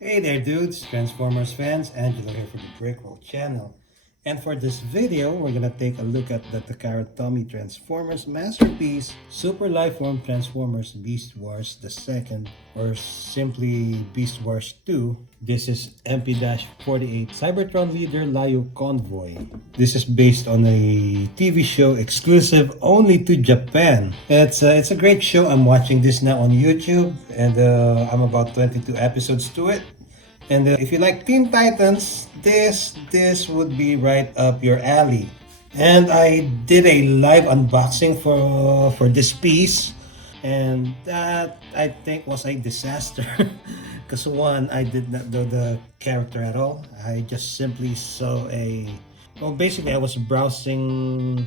Hey there dudes, Transformers fans, Angelo here for the Brickroll channel. And for this video, we're gonna take a look at the Takara Tomy Transformers masterpiece, Super Lifeform Transformers Beast Wars II, or simply Beast Wars 2. This is MP-48 Cybertron leader Lio Convoy. This is based on a TV show exclusive only to Japan. It's a great show. I'm watching this now on YouTube, and I'm about 22 episodes to it. And if you like Teen Titans, this would be right up your alley. And I did a live unboxing for this piece, and that I think was a disaster. Because one, I did not know the character at all. I just simply saw basically I was browsing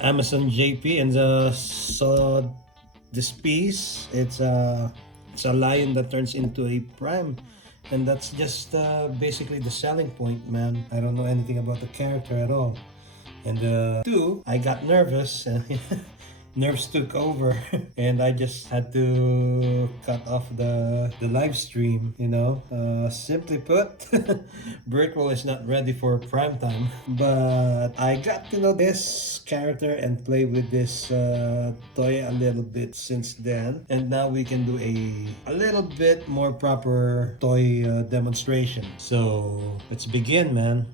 Amazon JP and saw this piece. It's a lion that turns into a prime. And that's just basically the selling point, man. I don't know anything about the character at all. And two, I got nervous. Nerves took over. And I just had to cut off the live stream, Simply put, Brickroll is not ready for prime time. But I got to know this character and play with this toy a little bit since then. And now we can do a little bit more proper toy demonstration. So let's begin, man.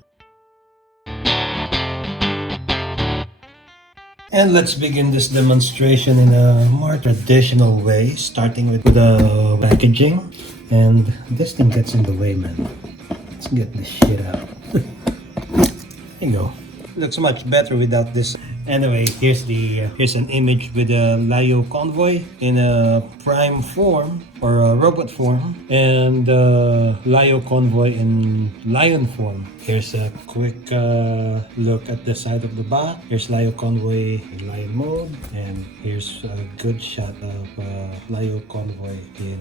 And let's begin this demonstration in a more traditional way, starting with the packaging. And this thing gets in the way, man. Let's get this shit out. There you go. Looks much better without this. Anyway, here's an image with a Lio Convoy in a prime form or a robot form, and Lio Convoy in lion form. Here's a quick look at the side of the box. Here's Lio Convoy in lion mode, and here's a good shot of Lio Convoy in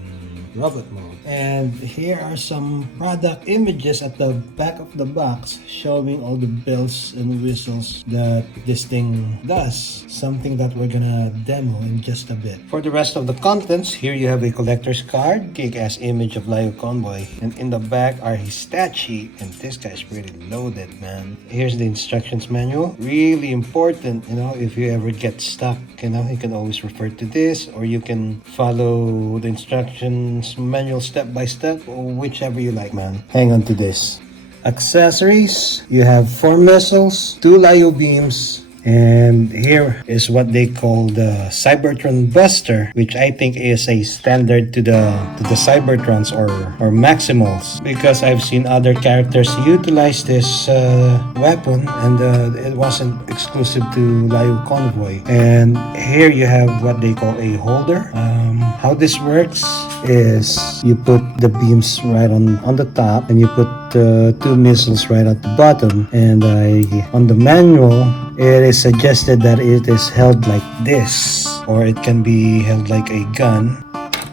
robot mode. And here are some product images at the back of the box showing all the bells and whistles that this thing does, something that we're gonna demo in just a bit. For the rest of the contents, here you have a collector's card, kick-ass image of Lio Convoy, and in the back are his stat sheet, and this guy's pretty loaded, man. Here's the instructions manual, really important, if you ever get stuck, you can always refer to this, or you can follow the instructions manual step by step, or whichever you like, man. Hang on to this. Accessories, you have 4 missiles, 2 Lio beams, and here is what they call the Cybertron Buster, which I think is a standard to the Cybertrons or Maximals, because I've seen other characters utilize this weapon, and it wasn't exclusive to Lio Convoy. And here you have what they call a holder. How this works is you put the beams right on the top, and you put 2 missiles right at the bottom. And on the manual, it is suggested that it is held like this, or it can be held like a gun.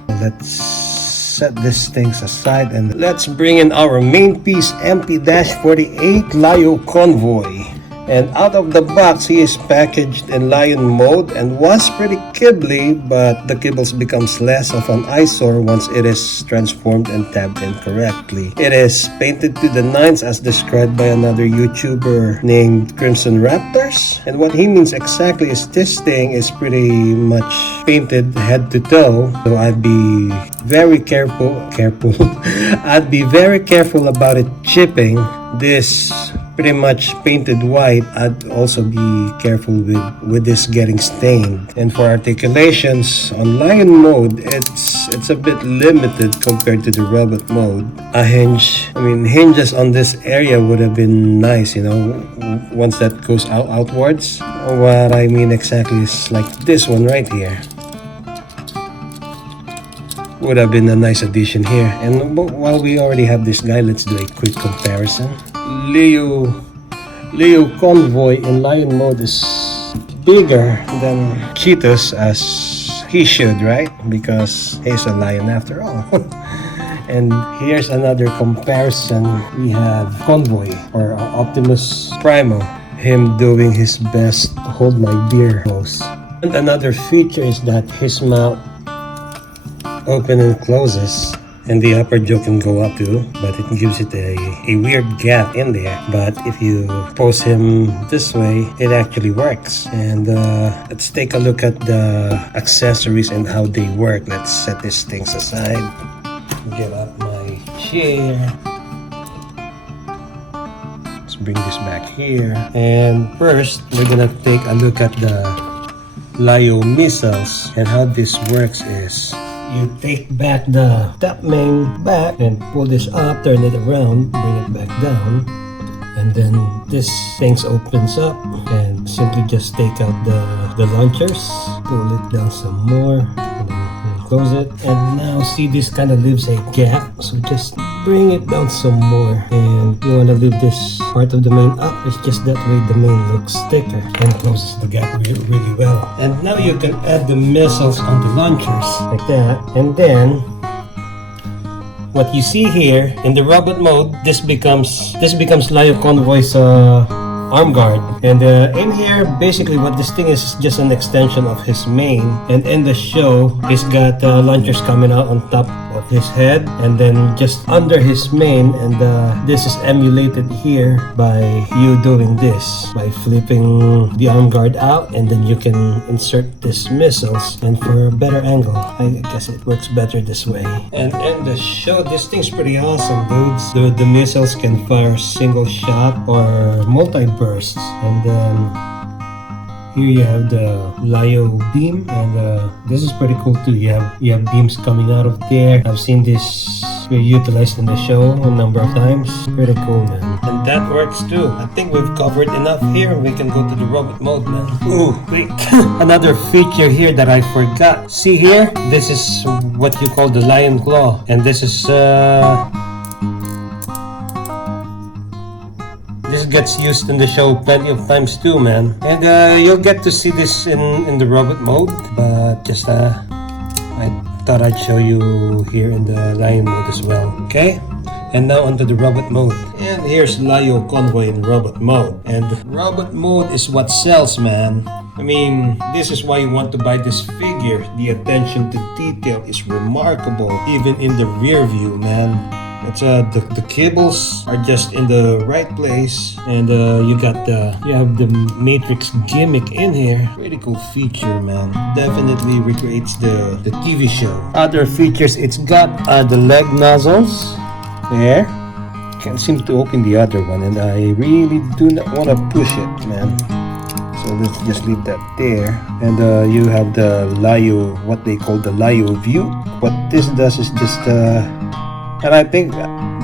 Let's set these things aside and let's bring in our main piece, MP-48 Lio Convoy. And out of the box, he is packaged in lion mode and was pretty kibbly, but the kibbles becomes less of an eyesore once it is transformed and tabbed in correctly. It is painted to the nines as described by another YouTuber named Crimson Raptors. And what he means exactly is this thing is pretty much painted head to toe. So I'd be very careful. I'd be very careful about it chipping. This pretty much painted white. I'd also be careful with this getting stained. And for articulations on lion mode, it's a bit limited compared to the robot mode. Hinges on this area would have been nice, once that goes outwards. What I mean exactly is like this one right here. Would have been a nice addition here. And while we already have this guy, let's do a quick comparison. Lio Convoy in lion mode is bigger than Cheetos, as he should, right? Because he's a lion after all. And here's another comparison. We have Convoy or Optimus Primo, him doing his best to hold my beer pose. And another feature is that his mouth open and closes. and the upper jaw can go up too, but it gives it a weird gap in there. But if you pose him this way, it actually works. And let's take a look at the accessories and how they work. Let's set these things aside. Get up my chair. Let's bring this back here. And first, we're gonna take a look at the Lio missiles. And how this works is you take back the top main back and pull this up, turn it around, bring it back down, and then this thing opens up and simply just take out the launchers, pull it down some more, and then close it. And now see, this kind of leaves a gap, so just bring it down some more. And you want to leave this part of the main up. It's just that way the main looks thicker and closes the gap really well. And now you can add the missiles on the launchers like that. And then what you see here in the robot mode, this becomes Lio Convoy's arm guard. And in here, basically what this thing is just an extension of his main. And in the show, he's got launchers coming out on top of his head and then just under his main. And this is emulated here by you doing this, by flipping the arm guard out, and then you can insert these missiles. And for a better angle, I guess it works better this way. And in the show, this thing's pretty awesome, dudes. The missiles can fire single shot or multi-bursts. And then here you have the Lio beam, and this is pretty cool too. You have beams coming out of there. I've seen this utilized in the show a number of times. Pretty cool, man. And that works too. I think we've covered enough here. We can go to the robot mode, man. Ooh, wait. Another feature here that I forgot. See here? This is what you call the lion claw, and this is this gets used in the show plenty of times too, man. And you'll get to see this in the robot mode, but just I thought I'd show you here in the lion mode as well. Okay? And now onto the robot mode. And here's Lio Convoy in robot mode. And robot mode is what sells, man. I mean, this is why you want to buy this figure. The attention to detail is remarkable, even in the rear view, man. It's the cables are just in the right place, and you have the matrix gimmick in here. Pretty cool feature, man. Definitely recreates the TV show. Other features, it's got the leg nozzles there. Can't seem to open the other one, and I really do not want to push it, man. So let's just leave that there. And you have the Lio, what they call the Lio view. What this does is just and I think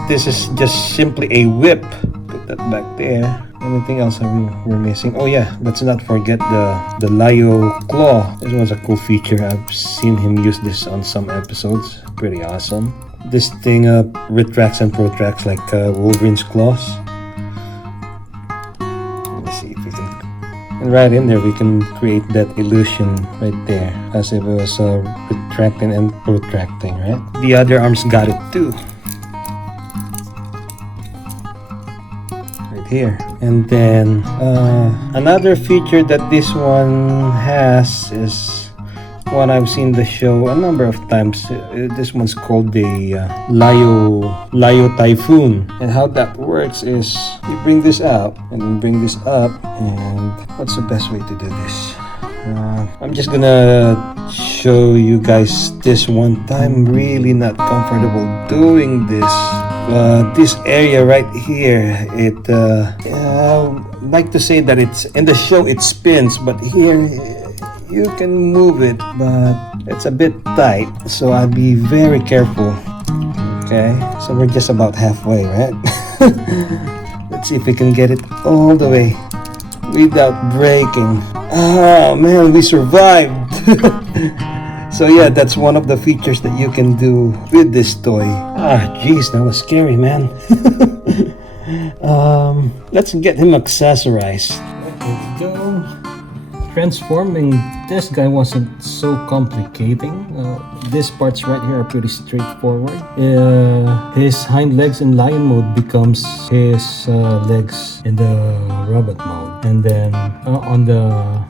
this is just simply a whip. Put that back there. Anything else we're missing? Oh yeah, let's not forget the Lio claw. This was a cool feature. I've seen him use this on some episodes. Pretty awesome. This thing retracts and protracts like Wolverine's claws. Let's see if we can. And right in there, we can create that illusion right there, as if it was retracting and protracting, right? The other arms got it too. Right here. And then another feature that this one has is one I've seen the show a number of times. This one's called the Lio Typhoon. And how that works is you bring this out and then bring this up. And what's the best way to do this? I'm just gonna show you guys this one time. Really not comfortable doing this. This area right here, it like to say that it's in the show it spins, but here you can move it, but it's a bit tight, so I'll be very careful. Okay, so we're just about halfway, right? Let's see if we can get it all the way without breaking. Oh man, we survived. So yeah, that's one of the features that you can do with this toy. Jeez, that was scary, man. Let's get him accessorized. There we go. Transforming this guy wasn't so complicating. These parts right here are pretty straightforward. His hind legs in lion mode becomes his legs in the robot mode. And then on the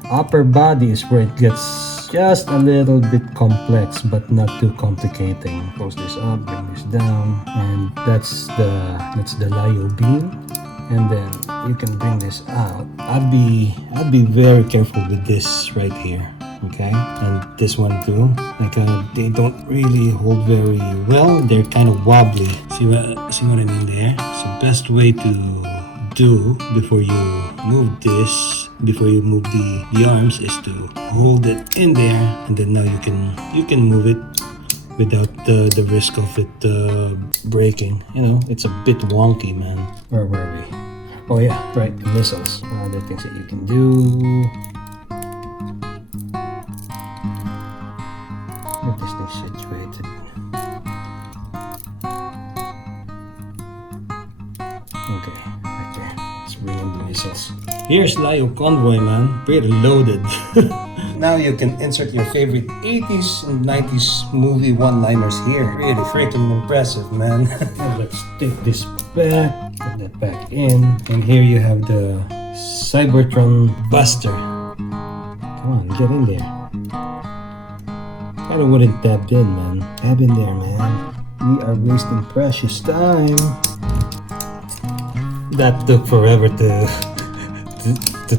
upper body is where it gets just a little bit complex, but not too complicating. Close this up, bring this down, and that's the Lio beam. And then you can bring this out. I'd be very careful with this right here. Okay, and this one too. Like they don't really hold very well. They're kind of wobbly. See what I mean there? So best way to do before you move this, before you move the arms, is to hold it in there, and then now you can move it without the risk of it breaking. You know, it's a bit wonky, man. Where were we? Oh yeah, right, the missiles. Other things that you can do. Get this thing situated. Okay, right there. Let's bring in the missiles. Here's Lio Convoy, man. Pretty loaded. Now you can insert your favorite 80s and 90s movie one-liners here. Really freaking impressive, man. Let's take this back, put that back in, and here you have the Cybertron Buster. Come on, get in there. I wouldn't tab in, man. Tab in there, man. We are wasting precious time. That took forever to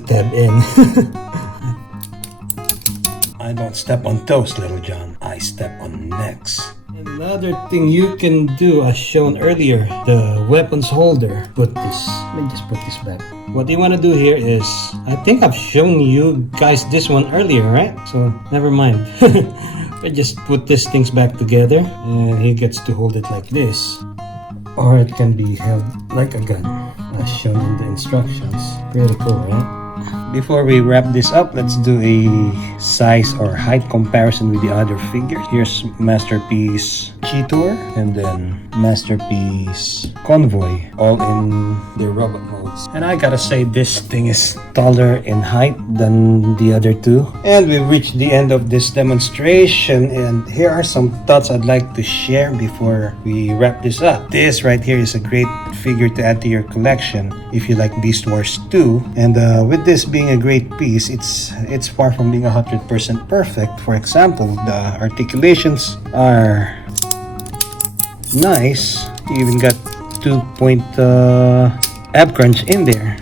tab in. I don't step on toes, Little John. I step on necks. Another thing you can do, as shown earlier, the weapons holder. Let me just put this back. What you want to do here is, I think I've shown you guys this one earlier, right? So never mind. I just put these things back together, and he gets to hold it like this, or it can be held like a gun, as shown in the instructions. Pretty cool, right? Before we wrap this up, let's do a size or height comparison with the other figures. Here's Masterpiece Cheetor and then Masterpiece Convoy, all in their robot modes. And I gotta say, this thing is taller in height than the other two. And we've reached the end of this demonstration, and here are some thoughts I'd like to share before we wrap this up. This right here is a great figure to add to your collection if you like Beast Wars 2. And with this being a great piece, it's far from being 100% perfect. For example, the articulations are nice. You even got 2-point ab crunch in there,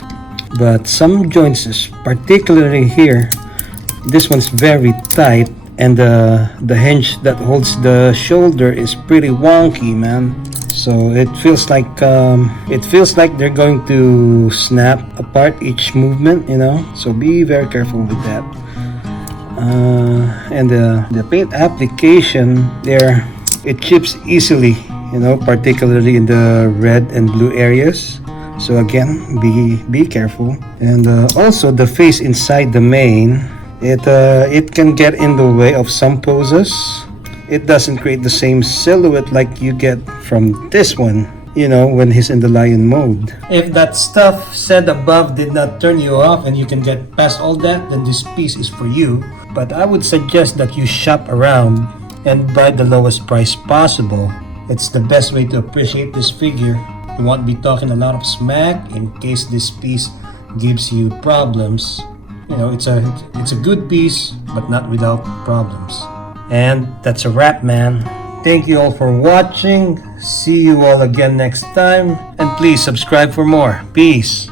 but some joints, particularly here, this one's very tight, and the hinge that holds the shoulder is pretty wonky, man. So it feels like they're going to snap apart each movement, you know. So be very careful with that. And the paint application there, it chips easily, you know, particularly in the red and blue areas. So again, be careful. And also the face inside the main, it can get in the way of some poses. It doesn't create the same silhouette like you get from this one, you know, when he's in the lion mode. If that stuff said above did not turn you off and you can get past all that, then this piece is for you. But I would suggest that you shop around and buy the lowest price possible. It's the best way to appreciate this figure. You won't be talking a lot of smack in case this piece gives you problems. You know, it's a good piece, but not without problems. And that's a wrap, man. Thank you all for watching. See you all again next time. And please subscribe for more. Peace.